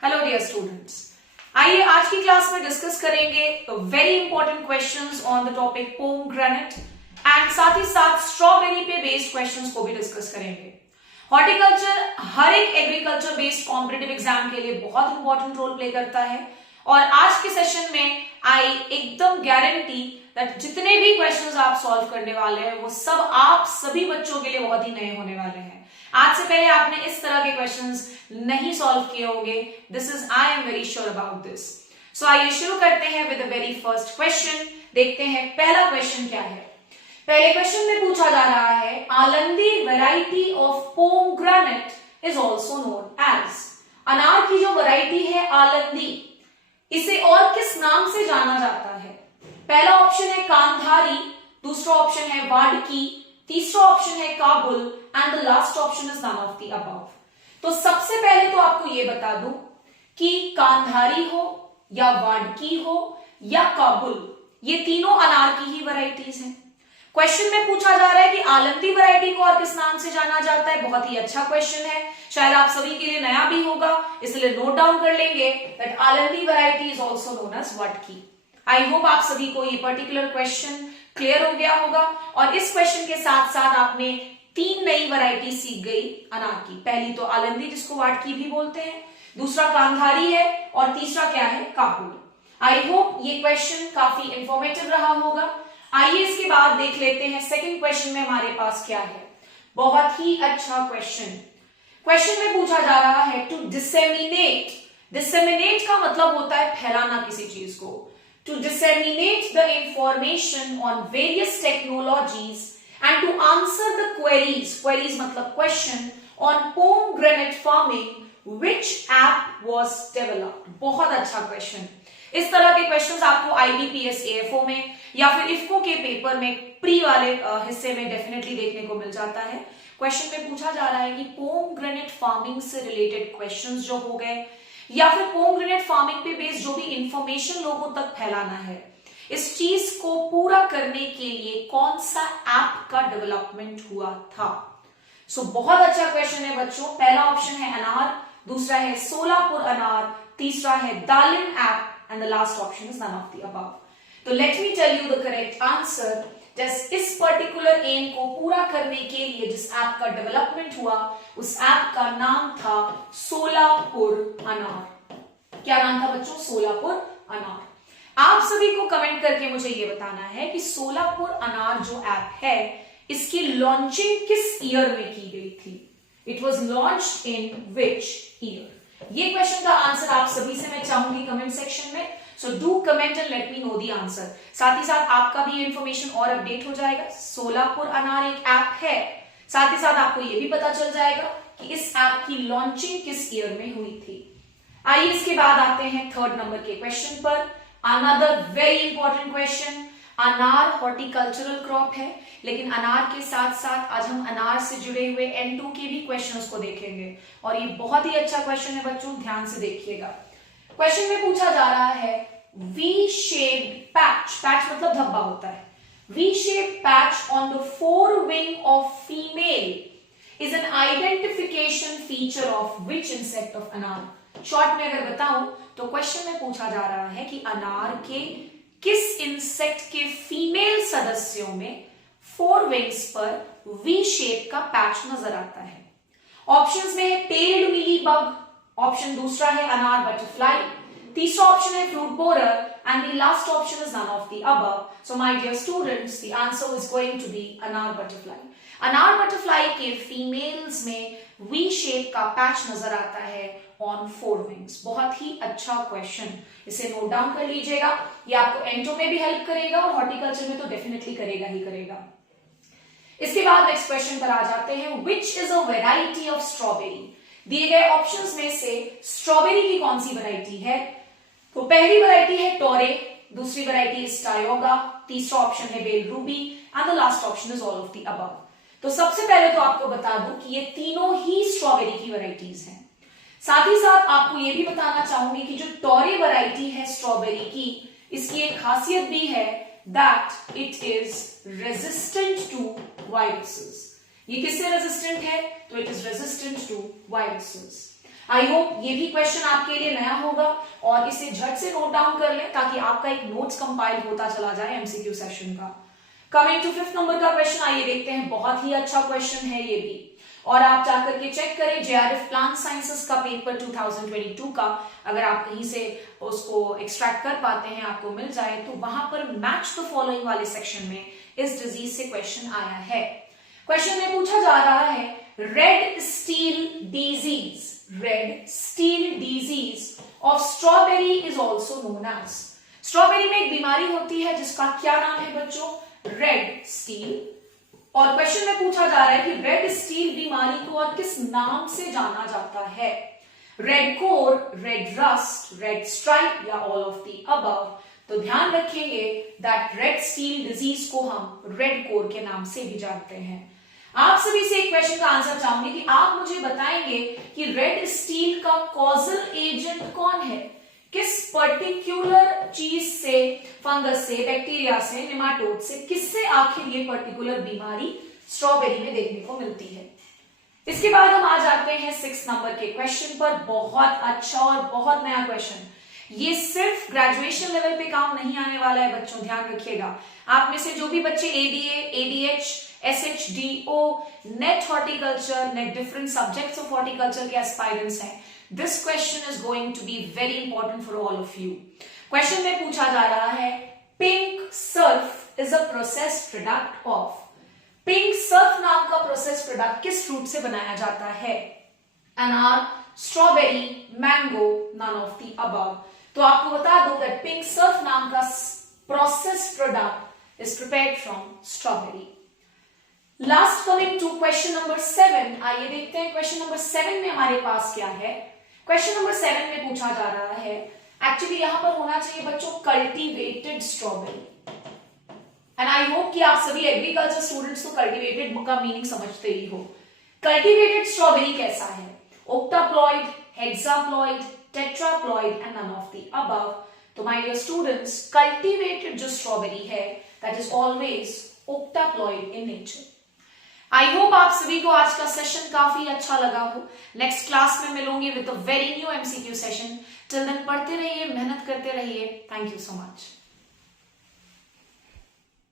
Hello dear students, आइए आज की क्लास में डिस्कस करेंगे very important questions on the topic pomegranate and साथ ही साथ स्ट्रॉबेरी पे बेस्ड क्वेश्चंस को भी डिस्कस करेंगे। हॉर्टिकल्चर हर एक एग्रीकल्चर बेस्ड कॉम्पिटिटिव एग्जाम के लिए बहुत इंपॉर्टेंट रोल प्ले करता है और आज के सेशन में आई एकदम गारंटी दैट जितने भी क्वेश्चंस आप सॉल्व करने वाले हैं वो सब आप सभी बच्चों के लिए बहुत ही नए होने वाले हैं। आज से पहले आपने इस तरह के क्वेश्चंस नहीं सॉल्व किए होंगे। This is I am very sure about this. So आइए शुरू करते हैं with the very first question. देखते हैं पहला क्वेश्चन क्या है। पहले क्वेश्चन में पूछा जा रहा है Alandi variety of pomegranate is also known as. अनार की जो वैरायटी है आलंदी, इसे और किस नाम से जाना जाता है? पहला ऑप्शन है कांधारी, दूसरा ऑप्शन है वाडकी, तीसरा ऑप्शन है Kabul and the last option is none of the above. तो सबसे पहले तो आपको यह बता दूं कि कांधारी हो या वाडकी हो या काबुल, ये तीनों अनार की ही वैरायटीज हैं। क्वेश्चन में पूछा जा रहा है कि आलंदी वैरायटी को और किस नाम से जाना जाता है। बहुत ही अच्छा क्वेश्चन है, शायद आप सभी के लिए नया भी होगा, इसलिए नोट डाउन कर लेंगे that Alandi variety is also known as Wadki. I hope आप सभी को ये पर्टिकुलर क्वेश्चन क्लियर हो गया होगा और इस क्वेश्चन के साथ साथ आपने तीन नई वैरायटी सीख गई अनार की। पहली तो आलंदी जिसको वाडकी भी बोलते हैं, दूसरा कांधारी है और तीसरा क्या है? काबुल। आई होप ये क्वेश्चन काफी इंफॉर्मेटिव रहा होगा। आइए इसके बाद देख लेते हैं सेकंड क्वेश्चन में हमारे पास क्या है। बहुत ही अच्छा क्वेश्चन। क्वेश्चन में पूछा जा रहा है टू डिसेमिनेट। डिसेमिनेट का मतलब होता है फैलाना किसी चीज को। To disseminate the information on various technologies and to answer the queries मतलब question on pomegranate farming, which app was developed? बहुत अच्छा क्वेश्चन। इस तरह के क्वेश्चंस आपको IBPS AFO में या फिर IFCO के पेपर में प्री वाले हिस्से में डेफिनेटली देखने को मिल जाता है। क्वेश्चन में पूछा जा रहा है कि पोमग्रेनेट फार्मिंग से रिलेटेड क्वेश्चंस जो हो गए या फिर पोमग्रेनेट फार्मिंग पे बेस्ड जो भी इंफॉर्मेशन लोगों तक फैलाना है, इस चीज को पूरा करने के लिए कौन सा ऐप का डेवलपमेंट हुआ था? सो बहुत अच्छा क्वेश्चन है बच्चों। पहला ऑप्शन है अनार, दूसरा है सोलापुर अनार, तीसरा है दालिम ऐप and the last option is none of the above. तो let me tell you the correct answer. इस पर्टिकुलर एम को पूरा करने के लिए जिस ऐप का डेवलपमेंट हुआ उस ऐप का नाम था सोलापुर अनार। क्या नाम था बच्चों? सोलापुर अनार। आप सभी को कमेंट करके मुझे यह बताना है कि सोलापुर अनार जो ऐप है इसकी लॉन्चिंग किस ईयर में की गई थी? It was launched in which year? ये क्वेश्चन का आंसर आप सभी से मैं चाहूंगी कमेंट सेक्शन में। So do comment and let me know the answer. साथ ही साथ आपका भी इंफॉर्मेशन और अपडेट हो जाएगा। सोलापुर अनार एक ऐप है, साथ ही साथ आपको यह भी पता चल जाएगा कि इस ऐप की लॉन्चिंग किस ईयर में हुई थी। आइए इसके बाद आते हैं थर्ड नंबर के क्वेश्चन पर। Another very important question. अनार हॉर्टिकल्चरल क्रॉप है, लेकिन अनार के साथ साथ आज हम अनार से जुड़े हुए N2 के भी क्वेश्चंस को देखेंगे और ये बहुत ही अच्छा क्वेश्चन है बच्चों, ध्यान से देखिएगा। क्वेश्चन में पूछा जा रहा है वी शेप्ड पैच। पैच मतलब धब्बा होता है। V shaped patch on the fore wing of female is an identification feature of which insect of अनार। शॉर्ट में अगर बताऊं तो क्वेश्चन में पूछा जा रहा है कि अनार के किस इंसेक्ट के फीमेल सदस्यों में फोर विंग्स पर वी शेप का पैच नजर आता है। ऑप्शंस में है टेल्ड मिली बग, ऑप्शन दूसरा है अनार बटरफ्लाई, तीसरा ऑप्शन है fruit borer and the last option is none of the above. So my dear students, the answer is going to be अनार बटरफ्लाई। अनार बटरफ्लाई के फीमेल्स में V शेप का पैच नजर आता है ऑन फोर विंग्स। बहुत ही अच्छा क्वेश्चन, इसे नोट डाउन कर लीजिएगा। ये आपको एंटो में भी हेल्प करेगा और हॉर्टिकल्चर में तो डेफिनेटली करेगा ही करेगा। इसके बाद नेक्स्ट क्वेश्चन पर आ जाते हैं। Which is a variety of strawberry? दिए गए ऑप्शंस में से स्ट्रॉबेरी की कौन सी वैरायटी है? तो पहली वैरायटी है टोरे, दूसरी वैरायटी इज टायोगा, तीसरा ऑप्शन है Belrubi and the last option is all of the above. तो सबसे पहले तो आपको बता दूं कि ये तीनों ही स्ट्रॉबेरी की वैरायटीज हैं। साथ ही साथ आपको ये भी बताना चाहूंगी कि जो टोरे वैरायटी है स्ट्रॉबेरी की, इसकी एक खासियत भी है that it is resistant to viruses. ये किससे रेजिस्टेंट है? तो it is resistant to viruses. I hope ये भी क्वेश्चन आपके लिए नया होगा और इसे झट से नोट डाउन कर लें ताकि आपका एक नोट्स कंपाइल होता चला जाए एमसीक्यू सेशन का। कमिंग टू 5th नंबर का क्वेश्चन, आइए देखते हैं। बहुत ही अच्छा क्वेश्चन है ये भी, और आप जाकर के चेक करें जेआरएफ प्लांट साइंसेस का पेपर 2022 का, अगर आप कहीं से उसको एक्सट्रैक्ट कर पाते हैं, आपको मिल जाए, तो वहां पर मैच द फॉलोइंग वाले सेक्शन में इस डिजीज से क्वेश्चन आया है। क्वेश्चन में पूछा जा रहा है red stele disease of strawberry is also known as. Strawberry में एक बीमारी होती है जिसका क्या नाम है बच्चों? Red steel. और क्वेश्चन में पूछा जा रहा है कि रेड स्टील बीमारी को और किस नाम से जाना जाता है? Red core, red rust, red stripe या ऑल ऑफ द अबव। तो ध्यान रखेंगे दैट रेड स्टील डिजीज को हम रेड कोर के नाम से भी जानते हैं। आप सभी से एक क्वेश्चन का आंसर चाहूंगी कि आप मुझे बताएंगे कि रेड स्टील का कॉजल एजेंट कौन है? किस पर्टिकुलर चीज से, फंगस से, बैक्टीरिया से, नेमाटोड से, किससे आखिर ये पर्टिकुलर बीमारी स्ट्रॉबेरी में देखने को मिलती है? इसके बाद हम आ जाते हैं 6 नंबर के क्वेश्चन पर। बहुत अच्छा और बहुत नया क्वेश्चन। ये सिर्फ ग्रेजुएशन लेवल पे काम नहीं आने वाला है बच्चों, ध्यान रखिएगा। आप में से जो भी बच्चे ADA, ADH, SHDO, net horticulture, net different subjects of horticulture के एस्पायरेंट्स हैं, this question is going to be very important for all of you. Question में पूछा जा रहा है pink surf is a processed product of। pink surf नाम का processed product किस फ्रूट से बनाया जाता है? अनार, strawberry, mango, none of the above। तो आपको बता दूं that pink surf नाम का processed product is prepared from strawberry। Last coming to question number 7, आइए देखते हैं क्वेश्चन नंबर 7 में हमारे पास क्या है। क्वेश्चन नंबर 7 में पूछा जा रहा है, एक्चुअली यहां पर होना चाहिए बच्चों cultivated strawberry. And I hope कि आप सभी एग्रीकल्चर स्टूडेंट्स तो कल्टीवेटेड का मीनिंग समझते ही हो। कल्टीवेटेड स्ट्रॉबेरी कैसा है? Octoploid, hexaploid, tetraploid and none of the above. तो माय डियर स्टूडेंट्स, कल्टीवेटेड जो स्ट्रॉबेरी है that is always octoploid in nature. I hope आप सभी को आज का सेशन काफी अच्छा लगा हो। नेक्स्ट क्लास में मिलूंगी with a very new MCQ session. Till then पढ़ते रहिए, मेहनत करते रहिए। Thank you so much.